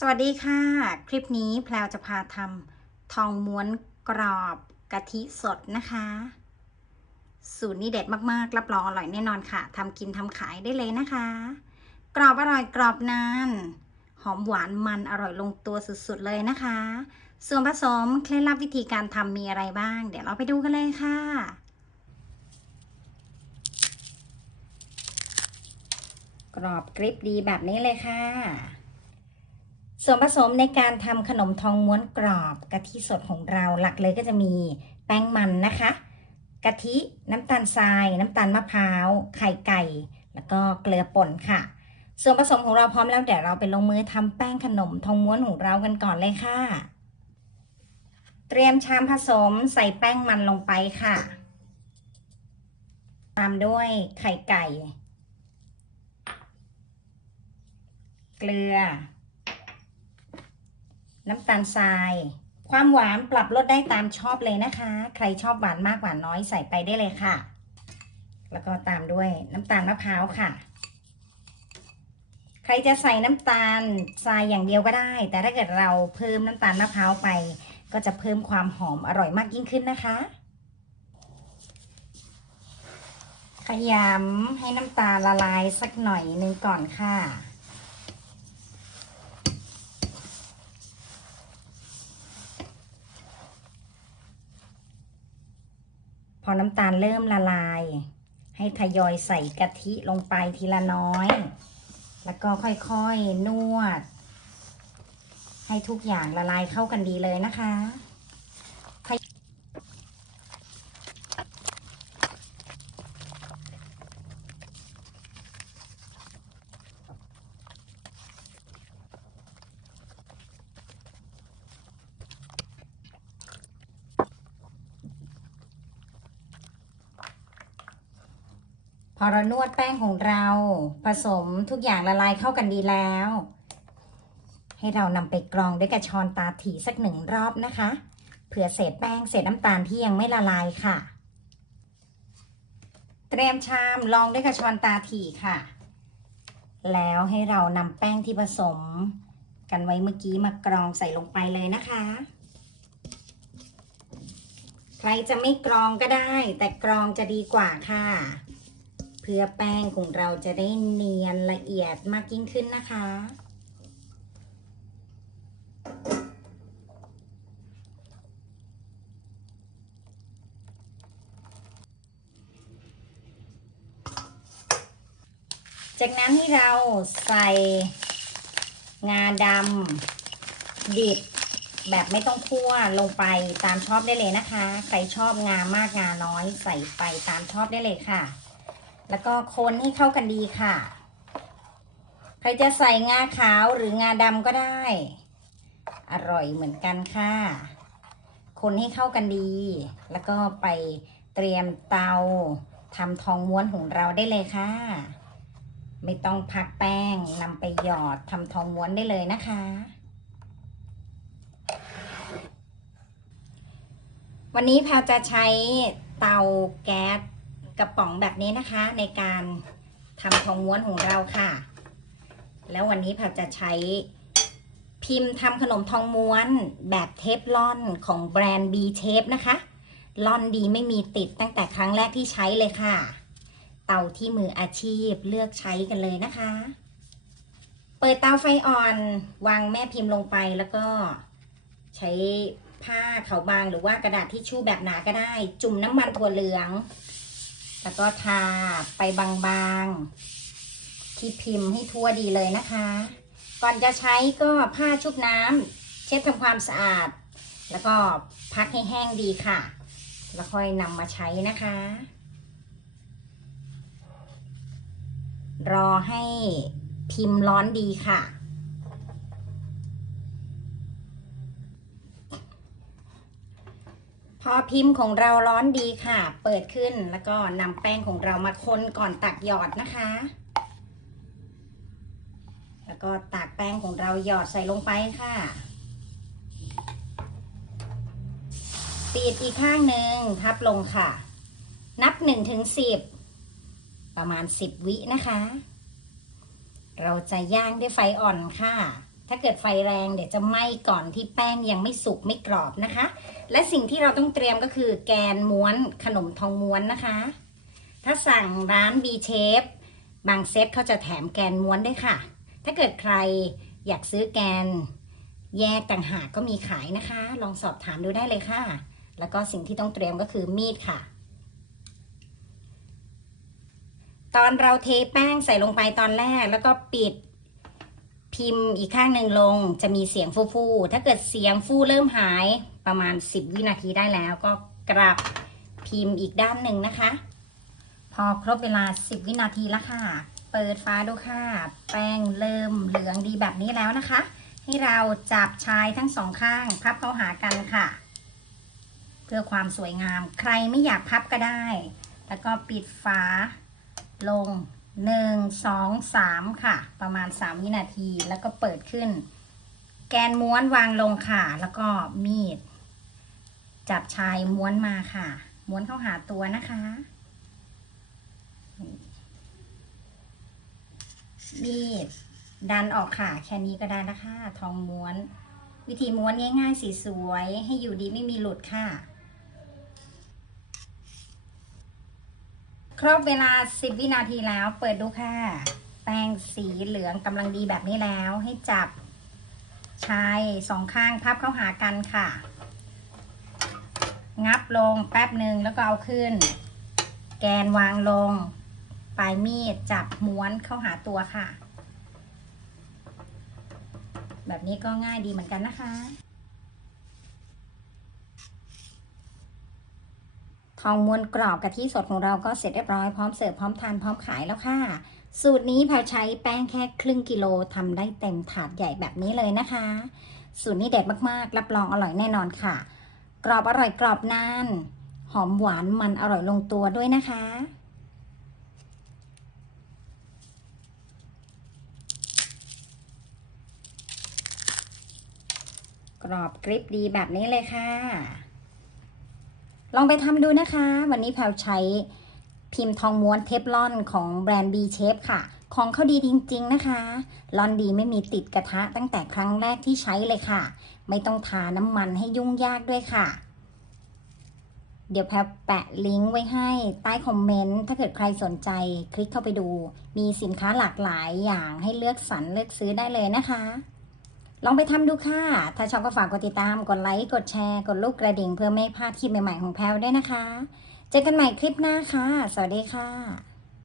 สวัสดีค่ะ คลิปนี้แพลวจะพาทำทองม้วนกรอบกะทิสดนะคะ สูตรนี้เด็ดมากๆ รับรองอร่อยแน่นอนค่ะทำกินทำขายได้เลยนะคะ กรอบอร่อยกรอบนาน หอมหวานมันอร่อยลงตัวสุดๆเลยนะคะ ส่วนผสมเคล็ดลับวิธีการทำมีอะไรบ้าง เดี๋ยวเราไปดูกันเลยค่ะกรอบกริบดีแบบนี้เลยค่ะ ส่วนผสมในการทำขนมทองม้วนกรอบกะทิสดของเราหลักเลยก็จะมีแป้งมันนะคะ กะทิน้ำตาลทราย น้ำตาลมะพร้าว ไข่ไก่ แล้วก็เกลือป่นค่ะ ส่วนผสมของเราพร้อมแล้วเดี๋ยวเราไปลงมือทำแป้งขนมทองม้วนของเรากันก่อนเลยค่ะ เตรียมชามผสมใส่แป้งมันลงไปค่ะ ตามด้วยไข่ไก่ เกลือ น้ำตาลทราย ความหวานปรับลดได้ตามชอบเลยนะคะ ใครชอบหวานมากหวานน้อยใส่ไปได้เลยค่ะ แล้วก็ตามด้วยน้ำตาลมะพร้าวค่ะ ใครจะใส่น้ำตาลทรายอย่างเดียวก็ได้ แต่ถ้าเกิดเราเพิ่มน้ำตาลมะพร้าวไป ก็จะเพิ่มความหอมอร่อยมากยิ่งขึ้นนะคะขยำให้น้ำตาลละลายสักหน่อยหนึงก่อนค่ะ อน้ำตาลเริ่มละลาย ให้ทยอยใส่กะทิลงไปทีละน้อย แล้วก็ค่อยๆนวด ให้ทุกอย่างละลายเข้ากันดีเลยนะคะ พอเรานวดแป้งของเรา ผสมทุกอย่างละลายเข้ากันดีแล้ว ให้เรานำไปกรองด้วยกระชอนตาถี่สักหนึ่งรอบนะคะเผื่อเศษแป้งเศษน้ำตาลที่ยังไม่ละลายค่ะ เตรียมชามรองด้วยกระชอนตาถี่ค่ะ แล้วให้เรานำแป้งที่ผสม กันไว้เมื่อกี้มากรองใส่ลงไปเลยนะคะ ใครจะไม่กรองก็ได้ แต่กรองจะดีกว่าค่ะ พื่อแป้งของเราจะได้เนียนละเอียดมากยิ่งขึ้นนะคะ จากนั้นให้เราใส่งาดำดิบแบบไม่ต้องคั่วลงไปตามชอบได้เลยนะคะ ใครชอบงามากงาน้อยใส่ไปตามชอบได้เลยค่ะ แล้วก็คนให้เข้ากันดีค่ะ ใครจะใส่งาขาวหรืองาดำก็ได้ อร่อยเหมือนกันค่ะ คนให้เข้ากันดี แล้วก็ไปเตรียมเตาทำทองม้วนของเราได้เลยค่ะ ไม่ต้องพักแป้งนำไปหยอดทำทองม้วนได้เลยนะคะ วันนี้แพรจะใช้เตาแก๊ส กระป๋องแบบนี้นะคะ ในการทำทองม้วนของเราค่ะ แล้ววันนี้แพรจะใช้พิมพ์ทำขนมทองม้วนแบบเทฟลอนของแบรนด์ B Tape นะคะ ลอนดีไม่มีติดตั้งแต่ครั้งแรกที่ใช้เลยค่ะ เตาที่มืออาชีพเลือกใช้กันเลยนะคะ เปิดเตาไฟอ่อน วางแม่พิมพ์ลงไปแล้วก็ใช้ผ้าขาวบางหรือว่ากระดาษทิชชู่แบบหนาก็ได้ จุ่มน้ำมันถั่วเหลือง แล้วก็ทาไปบางๆ ที่พิมพ์ให้ทั่วดีเลยนะคะ ก่อนจะใช้ก็ผ้าชุบน้ำเช็ดทำความสะอาด แล้วก็พักให้แห้งดีค่ะ แล้วค่อยนำมาใช้นะคะ รอให้พิมพ์ร้อนดีค่ะ อพิมพ์ของเราร้อนดีค่ะ เปิดขึ้นแล้วก็นำแป้งของเรามาคนก่อนตักหยอดนะคะ แล้วก็ตักแป้งของเราหยอดใส่ลงไปค่ะ ปิดอีกข้างหนึ่งพับลงค่ะ นับหนึ่งถึงสิบประมาณ10วินะคะ เราจะย่างด้วยไฟอ่อนค่ะ ถ้าเกิดไฟแรงเดี๋ยวจะไหม้ก่อนที่แป้งยังไม่สุกไม่กรอบนะคะ และสิ่งที่เราต้องเตรียมก็คือแกนม้วนขนมทองม้วนนะคะ ถ้าสั่งร้าน B Shape บางเซตเขาจะแถมแกนม้วนด้วยค่ะ ถ้าเกิดใครอยากซื้อแกนแยกต่างหากก็มีขายนะคะ ลองสอบถามดูได้เลยค่ะ แล้วก็สิ่งที่ต้องเตรียมก็คือมีดค่ะ ตอนเราเทแป้งใส่ลงไปตอนแรกแล้วก็ปิด พิมพ์อีกข้างหนึ่งลงจะมีเสียงฟูๆถ้าเกิดเสียงฟูเริ่มหายประมาณ 10 วินาทีได้แล้ว ก็กลับพิมพ์อีกด้านหนึ่งนะคะ พอครบเวลา 10 วินาทีแล้วค่ะ เปิดฟ้าดูค่ะ แป้งเริ่มเหลืองดีแบบนี้แล้วนะคะ ให้เราจับชายทั้งสองข้าง พับเข้าหากันค่ะ เพื่อความสวยงามใครไม่อยากพับก็ได้ แล้วก็ปิดฝาลง 1 2 3ค่ะ ประมาณ3วินาทีแล้วก็เปิดขึ้น แกนม้วนวางลงค่ะ แล้วก็มีด จับชายม้วนมาค่ะ ม้วนเข้าหาตัวนะคะมีดดันออกค่ะ แค่นี้ก็ได้นะคะ ทองม้วน วิธีม้วนง่ายๆสีสวย ให้อยู่ดีไม่มีหลุดค่ะ ครบเวลา 10 วินาทีแล้ว เปิดดูค่ะ แป้งสีเหลืองกำลังดีแบบนี้แล้ว ให้จับชายสองข้างพับเข้าหากันค่ะ งับลงแป๊บหนึ่งแล้วก็เอาขึ้น แกนวางลง ปลายมีดจับม้วนเข้าหาตัวค่ะ แบบนี้ก็ง่ายดีเหมือนกันนะคะ ทองม้วนกรอบกะทิสดของเราก็เสร็จเรียบร้อยพร้อมเสิร์ฟพร้อมทานพร้อมขายแล้วค่ะ สูตรนี้พรใช้แป้งแค่ครึ่งกิโลทำได้เต็มถาดใหญ่แบบนี้เลยนะคะ สูตรนี้เด็ดมากๆ รับรองอร่อยแน่นอนค่ะ กรอบอร่อยกรอบนานหอมหวานมันอร่อยลงตัวด้วยนะคะกรอบกริบดีแบบนี้เลยค่ะ ลองไปทำดูนะคะ วันนี้แพลวใช้พิมพ์ทองม้วนเทฟลอนของแบรนด์ B Shape ค่ะ ของเขาดีจริง ๆนะคะ ลอนดีไม่มีติดกระทะตั้งแต่ครั้งแรกที่ใช้เลยค่ะ ไม่ต้องทาน้ำมันให้ยุ่งยากด้วยค่ะ เดี๋ยวแพลแปะลิงก์ไว้ให้ใต้คอมเมนต์ ถ้าเกิดใครสนใจคลิกเข้าไปดู มีสินค้าหลากหลายอย่างให้เลือกสรรเลือกซื้อได้เลยนะคะ ลองไปทำดูค่ะ ถ้าชอบก็ฝากกดติดตาม กดไลค์ กดแชร์ กดลูกกระดิ่งเพื่อไม่ให้พลาดคลิปใหม่ๆของแพลวด้วยนะคะ เจอกันใหม่คลิปหน้าค่ะ สวัสดีค่ะ